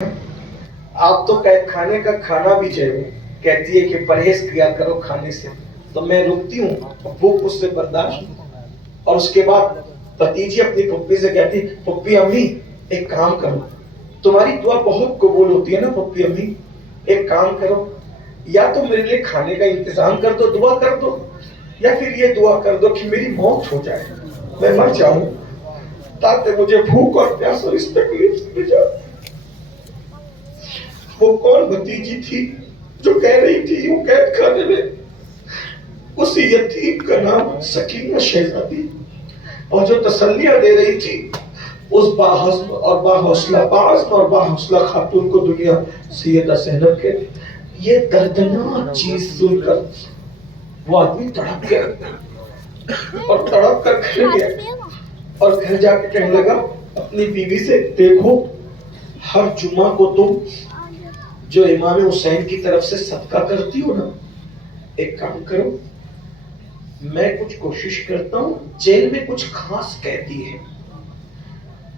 آپ تو قید خانے کا کھانا بھی جو ہے کہتی ہے کہ پرہیز کیا کرو کھانے سے، تو میں رکتی ہوں، بھوک اس سے برداشت نہیں۔ اور اس کے بعد بھتیجی اپنی پھپھی سے کہتی، پھپھی امی ایک کام کرو، تمہاری دعا بہت قبول ہوتی ہے نا پھپھی امی، ایک کام کرو، یا تو میرے لیے کھانے کا انتظام کر دو، دعا کر دو، یا پھر یہ دعا کر دو کہ میری موت ہو جائے، میں مر جاؤں، تاکہ مجھے بھوک اور پیاس اور اس تکلیف سے نجات۔ وہ کون بھتیجی تھی جو کہہ رہی تھی وہ قید خانے میں اسی یتیم کا نام سکینہ شہزادی، اور جو تسلیاں دے رہی تھی اس باحزم اور باحوصلہ خاتون کو دنیا سیدہ زینب کے، یہ دردناک چیز سن کر وہ آدمی تڑپ گیا اور تڑپ کر گھر گیا، اور گھر جا کے کہنے لگا اپنی بیوی سے، دیکھو ہر جمعہ کو تم جو امام حسین کی طرف سے صدقہ کرتی ہو نا، ایک کام کرو، میں کچھ کوشش کرتا ہوں، جیل میں کچھ خاص قیدی ہے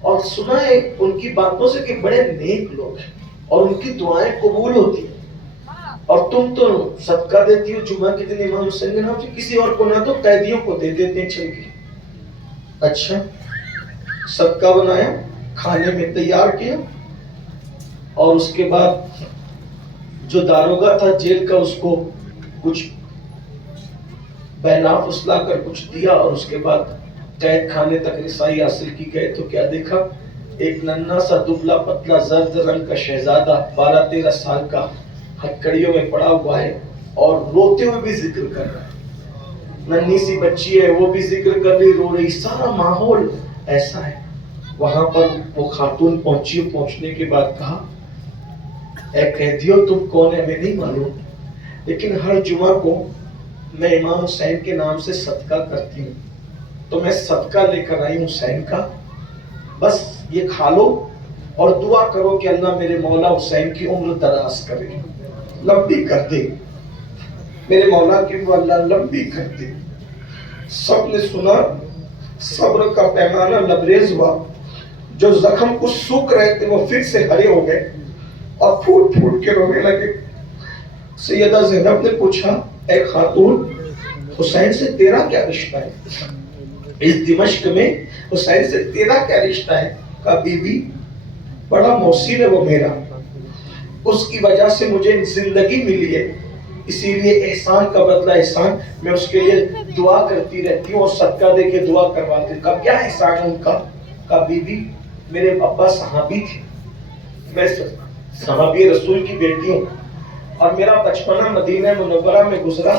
اور سنا ہے ان کی باتوں سے کہ بڑے نیک لوگ ہیں اور ان کی دعائیں قبول ہوتی ہیں، اور تم تو صدقہ دیتی ہو جمعہ کے دن امام حسین کے نام سے، کسی اور کو نہ تو قیدیوں کو دے دیتے ہیں چل کے۔ اچھا، صدقہ بنایا، کھانے میں تیار کیا، اور اس کے بعد جو داروغہ تھا جیل کا اس کو کچھ بینا فسلا کر کچھ دیا، اور اس کے بعد قید خانے تک رسائی حاصل کی گئے تو کیا دیکھا، ایک ننھا سا دبلا پتلا زرد رنگ کا شہزادہ 12-13 سال کا ہتھکڑیوں میں پڑا ہوا ہے اور روتے ہوئے بھی ذکر کر رہا ہے، ننھی سی بچی ہے وہ بھی ذکر کر رہی، رو رہی، سارا ماحول ایسا ہے۔ وہاں پر وہ خاتون پہنچی، پہنچنے کے بعد کہا، اے قیدیو تم کون ہے ہمیں نہیں معلوم، لیکن ہر جمعہ کو میں امام حسین کے نام سے صدقہ کرتی ہوں، تو میں صدقہ لے کر آئی ہوں حسین کا، بس یہ کھا لو اور دعا کرو کہ اللہ میرے مولا حسین کی عمر دراز کرے، لمبی کر دے، میرے مولا کی وہ اللہ لمبی کر دے۔ سب نے سنا، صبر کا پیمانہ لبریز ہوا، جو زخم کو سوکھ رہے تھے وہ پھر سے ہرے ہو گئے اور پھوٹ پھوٹ کے رونے لگے۔ سیدہ زینب نے پوچھا، اے خاتون، حسین سے تیرا کیا رشتہ ہے؟ اس دمشق میں حسین سے تیرا کیا رشتہ ہے؟ کہا بی بی بڑا محسن ہے وہ میرا، اس کی وجہ سے مجھے زندگی ملی ہے، اسی لیے احسان کا بدلہ احسان، میں اس کے لیے دعا کرتی رہتی ہوں اور صدقہ دے کے دعا کرواتی ہوں۔ کہا کیا احسان ہے ان کا؟ کہا بی بی میرے ابا صحابی تھے، میں صحابی رسول کی بیٹی ہوں، اور میرا بچپنا مدینہ منورہ میں گزرا،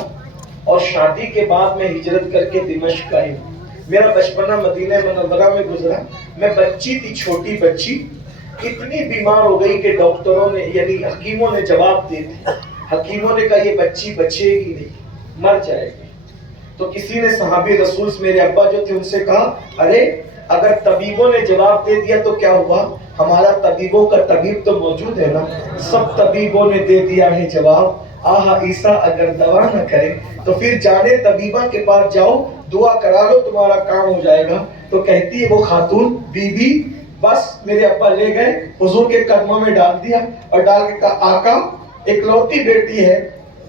اور شادی کے بعد میں ہجرت کر کے دمشق آئی ہوں۔ میرا بچپنا مدینہ منورہ میں گزرا، میں بچی تھی، چھوٹی بچی، اتنی بیمار ہو گئی کہ ڈاکٹروں نے یعنی حکیموں نے جواب دے دیا، حکیموں نے کہا یہ بچی بچے گی نہیں، مر جائے گی۔ تو کسی نے صحابی رسول میرے ابا جو تھے ان سے کہا، ارے اگر طبیبوں نے جواب دے دیا تو کیا ہوا، ہمارا طبیبوں کا طبیب تو موجود ہے نا، سب طبیبوں نے دے دیا ہے جواب، آہا عیسیٰ اگر دوا نہ کرے تو پھر جانے طبیبہ کے پاس جاؤ، دعا کرا لو تمہارا کام ہو جائے گا۔ تو کہتی ہے وہ خاتون، بی بی بس میرے ابا لے گئے، حضور کے قدموں میں ڈال دیا اور ڈال کے کہا آقا اکلوتی بیٹی ہے،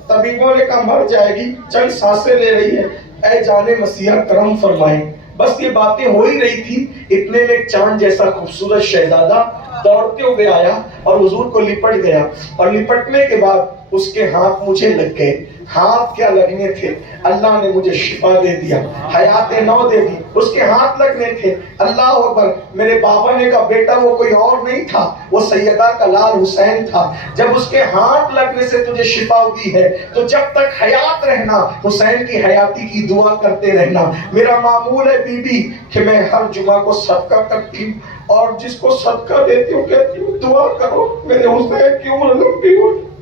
طبیبوں نے کہا مر جائے گی، چند سانسیں لے رہی ہے، اے جانے مسیحا کرم فرمائیں۔ بس یہ باتیں ہو ہی رہی تھی، اتنے میں ایک چاند جیسا خوبصورت شہزادہ دوڑتے ہوئے آیا اور حضور کو لپٹ گیا، اور لپٹنے کے بعد اس کے ہاتھ مجھے لگ گئے۔ ہاتھ کیا لگنے تھے، اللہ نے مجھے شفا دے دیا، حیات نو دے دی، اس کے ہاتھ لگنے تھے، اللہ اکبر۔ میرے بابا نے کہا بیٹا وہ کوئی اور نہیں تھا، وہ سیدہ کا لال حسین تھا، جب اس کے ہاتھ لگنے سے تجھے شفا ہوئی ہے تو جب تک حیات رہنا حسین کی حیاتی کی دعا کرتے رہنا۔ میرا معمول ہے بی بی کہ میں ہر جمعہ کو صدقہ کرتی ہوں، اور جس کو صدقہ دیتی ہوں کہتی ہوں دعا کرو میرے حسین کی عمر لمبی ہو جائے،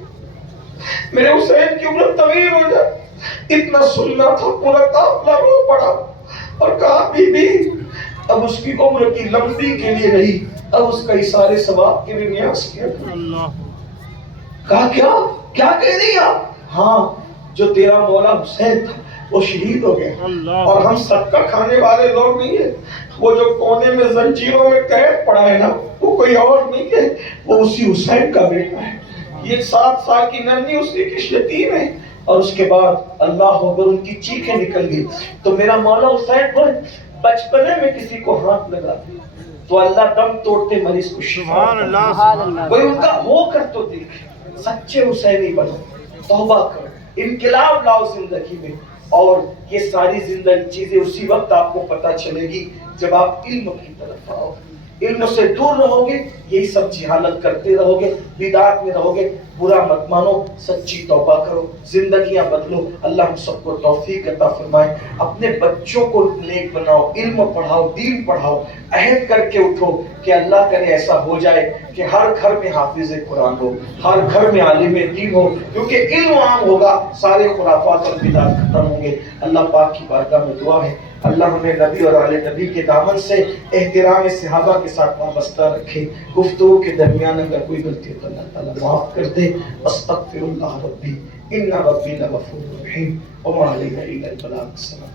میرے حسین کی عمر طویل ہو جائے۔ اتنا سننا تھا، پورا قافلہ رو پڑا اور کہا بی بی اب اس کی عمر کی لمبی کے لیے نہیں، اب اس کا اشارے ثواب کے لیے نیاز کیا۔ کہا کیا کہہ رہی آپ؟ ہاں جو تیرا مولا حسین تھا وہ شہید ہو گیا، اور ہم صدقہ کھانے والے لوگ نہیں ہیں، وہ جو کونے میں زنجیروں میں قید پڑا ہے نا، وہ کوئی اور نہیں ہے، وہ اسی حسین کا بیٹا ہے۔ یہ 7 سال کی ننھی اسی کی یتیم ہے، اور اس کے بعد اللہ اکبر ان کی چیخیں نکل گئی۔ تو میرا مولا حسین پر بچپنے میں کسی کو ہاتھ لگا تو اللہ دم توڑتے مریض کو شفا دیتا۔ کوئی ان کا ہو کر تو دیکھ، سچے حسینی بنو، توبہ کرو، انقلاب لاؤ زندگی میں، اور یہ ساری زندگی چیزیں اسی وقت آپ کو پتہ چلے گی جب آپ علم کی طرف آؤ۔ علم سے دور رہو گے، یہی سب جہالت کرتے رہو گے، بدعات میں رہو گے، برا مت مانو، سچی توبہ کرو، زندگیاں بدلو۔ اللہ ہم سب کو توفیق عطا فرمائے۔ اپنے بچوں کو نیک بناؤ، علم پڑھاؤ، دین پڑھاؤ، عہد کر کے اٹھو کہ اللہ کرے ایسا ہو جائے کہ ہر گھر میں حافظ قرآن ہو، ہر گھر میں عالم دین ہو، کیونکہ علم عام ہوگا، سارے خرافات اور بدعات ختم ہوں گے۔ اللہ پاک کی بارگاہ میں دعا ہے اللہ ہمیں نبی اور آل نبی کے دامن سے احترام صحابہ کے ساتھ وابستہ رکھے۔ گفتگو کے درمیان اگر کوئی غلطی تو اللہ تعالیٰ معاف کر دے۔ استغفر اللہ ربی ان ربی لغفور رحیم وما علینا الا البلاغ۔ السلام۔